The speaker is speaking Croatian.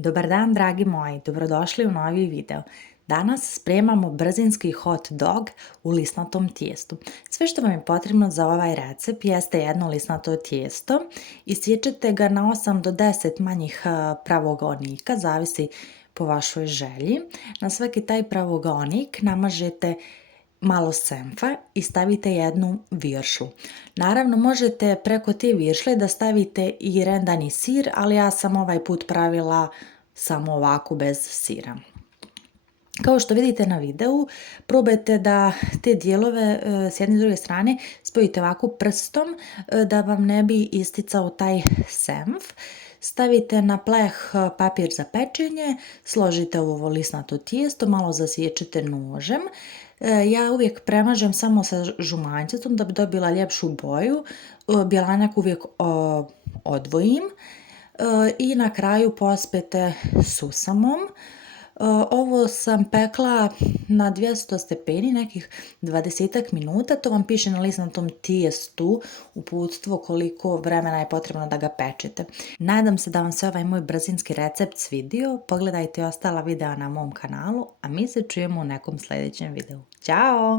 Dobar dan, dragi moji, dobrodošli u novi video. Danas spremamo brzinski hot dog u lisnatom tijestu. Sve što vam je potrebno za ovaj recept jeste jedno lisnato tijesto. Isječete ga na 8 do 10 manjih pravogonika, zavisi po vašoj želji. Na svaki taj pravogonik namažete malo senfa i stavite jednu viršlu. Naravno, možete preko te viršle da stavite i rendani sir, ali ja sam ovaj put pravila samo ovako bez sira. Kao što vidite na videu, probajte da te dijelove s jedne i s druge strane spojite ovako prstom da vam ne bi isticao taj senf. Stavite na pleh papir za pečenje, složite ovo lisnato tijesto, malo zasiječete nožem. Ja uvijek premažem samo sa žumanjcicom da bi dobila ljepšu boju. Bjelanjak uvijek odvojim i na kraju pospete susamom. Ovo sam pekla na 200 stepeni nekih 20 minuta, to vam piše na lisnatom tijestu uputstvo koliko vremena je potrebno da ga pečete. Nadam se da vam se ovaj moj brzinski recept svidio, pogledajte ostala videa na mom kanalu, a mi se čujemo u nekom sljedećem videu. Ćao!